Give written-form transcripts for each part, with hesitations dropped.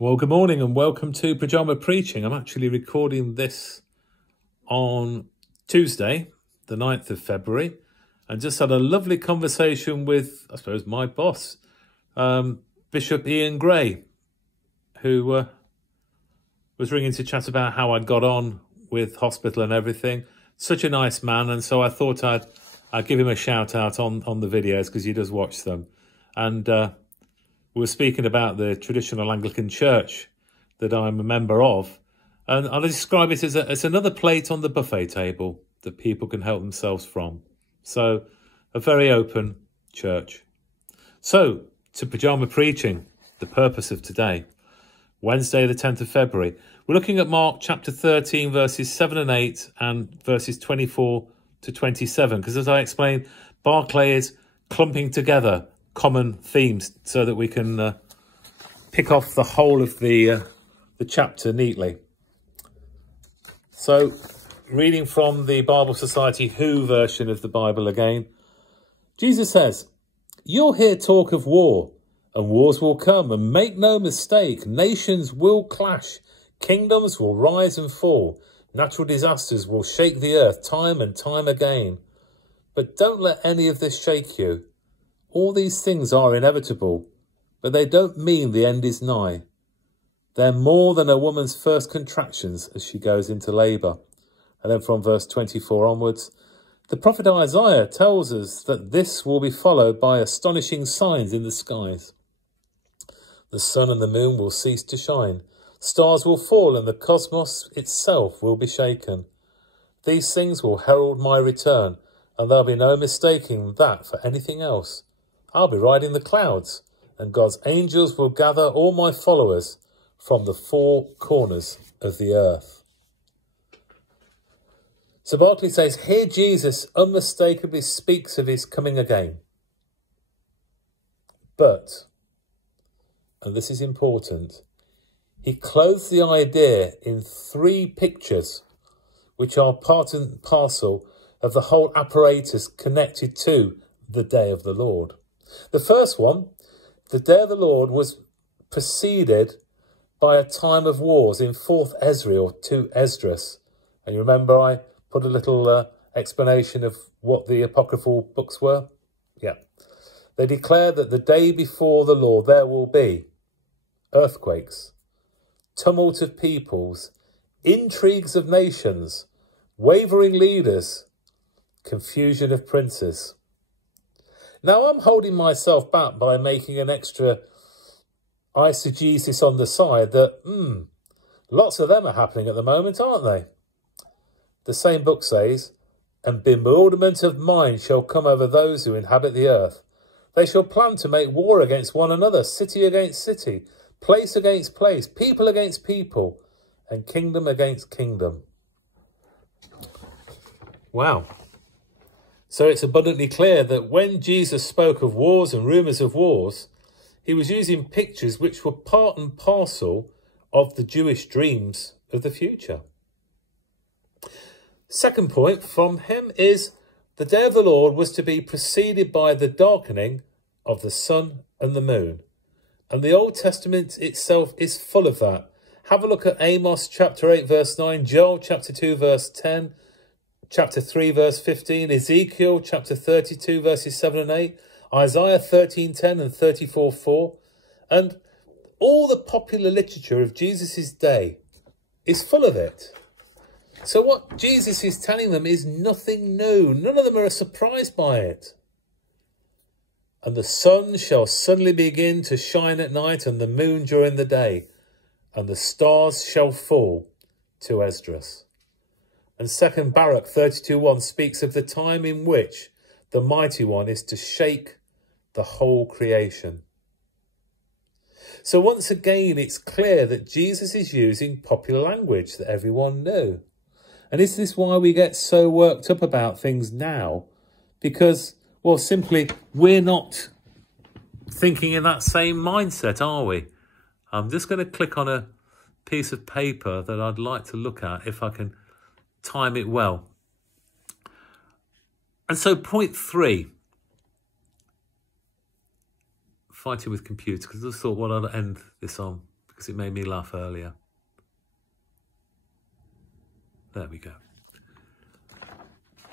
Well, good morning and welcome to Pyjama Preaching. I'm actually recording this on Tuesday, the 9th of February, and just had a lovely conversation with, I suppose, my boss, Bishop Ian Gray, who was ringing to chat about how I'd got on with hospital and everything. Such a nice man, and so I thought I'd give him a shout out on the videos because he does watch them. And we were speaking about the traditional Anglican Church that I'm a member of, and I'll describe it as another plate on the buffet table that people can help themselves from. So, a very open church. So, to Pyjama Preaching, the purpose of today, Wednesday the 10th of February. We're looking at Mark chapter 13, verses 7 and 8, and verses 24 to 27, because as I explained, Barclay is clumping together common themes so that we can pick off the whole of the chapter neatly. So, reading from the Bible Society Who version of the Bible again, Jesus says, "You'll hear talk of war, and wars will come, and make no mistake, nations will clash, kingdoms will rise and fall, natural disasters will shake the earth time and time again. But don't let any of this shake you. All these things are inevitable, but they don't mean the end is nigh. They're more than a woman's first contractions as she goes into labour." And then from verse 24 onwards, the prophet Isaiah tells us that this will be followed by astonishing signs in the skies. The sun and the moon will cease to shine. Stars will fall and the cosmos itself will be shaken. These things will herald my return, and there'll be no mistaking that for anything else. I'll be riding the clouds, and God's angels will gather all my followers from the four corners of the earth. So Barclay says, here Jesus unmistakably speaks of his coming again. But, and this is important, he clothes the idea in three pictures, which are part and parcel of the whole apparatus connected to the day of the Lord. The first one, the day of the Lord, was preceded by a time of wars in 4th Ezra or 2 Esdras. And you remember I put a little explanation of what the apocryphal books were? Yeah. They declare that the day before the Lord there will be earthquakes, tumult of peoples, intrigues of nations, wavering leaders, confusion of princes. Now, I'm holding myself back by making an extra eisegesis on the side that, lots of them are happening at the moment, aren't they? The same book says, "And bewilderment of mind shall come over those who inhabit the earth. They shall plan to make war against one another, city against city, place against place, people against people, and kingdom against kingdom." Wow. So it's abundantly clear that when Jesus spoke of wars and rumours of wars, he was using pictures which were part and parcel of the Jewish dreams of the future. Second point from him is the day of the Lord was to be preceded by the darkening of the sun and the moon. And the Old Testament itself is full of that. Have a look at Amos chapter 8 verse 9, Joel chapter 2 verse 10, chapter 3 verse 15, Ezekiel chapter 32 verses 7 and 8, Isaiah 13:10 and 34:4, and all the popular literature of Jesus' day is full of it. So what Jesus is telling them is nothing new. None of them are surprised by it. "And the sun shall suddenly begin to shine at night, and the moon during the day, and the stars shall fall," to Esdras. And 2 Baruch 32:1 speaks of the time in which the Mighty One is to shake the whole creation. So once again, it's clear that Jesus is using popular language that everyone knew. And is this why we get so worked up about things now? Because, well, simply, we're not thinking in that same mindset, are we? I'm just going to click on a piece of paper that I'd like to look at if I can time it well. And so point 3, fighting with computers, because I just thought what I'd end this on, because it made me laugh earlier. There we go.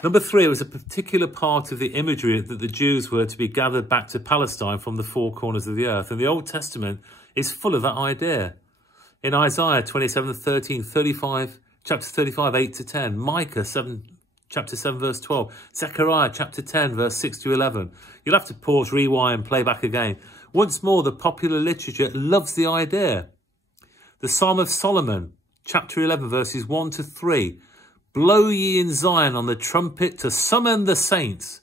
Number 3 was a particular part of the imagery that the Jews were to be gathered back to Palestine from the 4 corners of the earth. And the Old Testament is full of that idea. In Isaiah 27:13, 35, chapter 35, 8-10, Micah 7, chapter 7, verse 12, Zechariah chapter 10, verse 6-11. You'll have to pause, rewind, play back again. Once more, the popular literature loves the idea. The Psalm of Solomon, chapter 11, verses 1-3. Blow ye in Zion on the trumpet to summon the saints.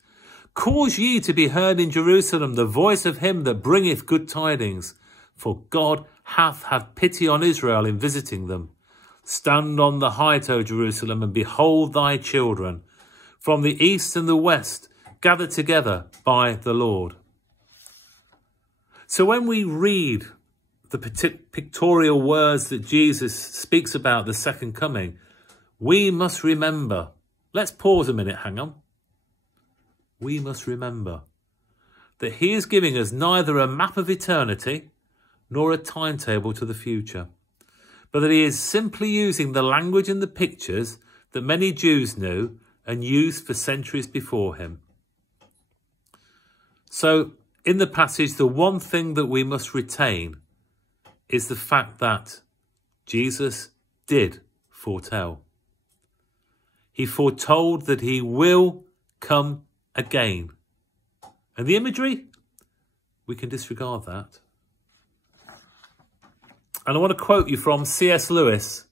Cause ye to be heard in Jerusalem the voice of him that bringeth good tidings. For God hath had pity on Israel in visiting them. Stand on the height, O Jerusalem, and behold thy children. From the east and the west, gathered together by the Lord. So when we read the pictorial words that Jesus speaks about the second coming, we must remember. Let's pause a minute, hang on. We must remember that he is giving us neither a map of eternity nor a timetable to the future, but that he is simply using the language and the pictures that many Jews knew and used for centuries before him. So in the passage, the one thing that we must retain is the fact that Jesus did foretell. He foretold that he will come again. And the imagery, we can disregard that. And I want to quote you from C.S. Lewis.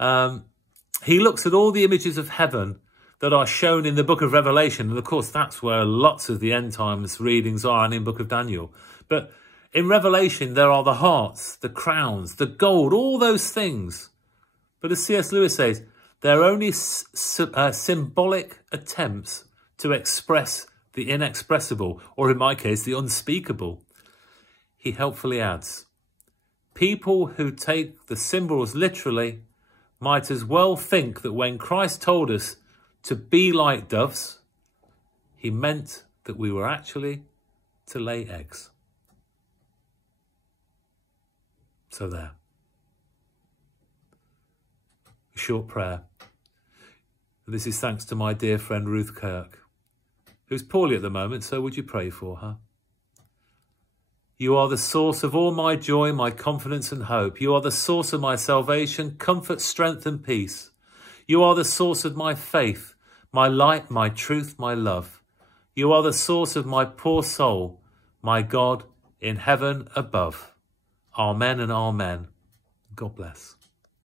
He looks at all the images of heaven that are shown in the book of Revelation. And of course, that's where lots of the end times readings are, and in book of Daniel. But in Revelation, there are the hearts, the crowns, the gold, all those things. But as C.S. Lewis says, they're only symbolic attempts to express the inexpressible, or in my case, the unspeakable. He helpfully adds, people who take the symbols literally might as well think that when Christ told us to be like doves, he meant that we were actually to lay eggs. So there. A short prayer. This is thanks to my dear friend Ruth Kirk, who's poorly at the moment, so would you pray for her? You are the source of all my joy, my confidence and hope. You are the source of my salvation, comfort, strength and peace. You are the source of my faith, my light, my truth, my love. You are the source of my poor soul, my God in heaven above. Amen and amen. God bless.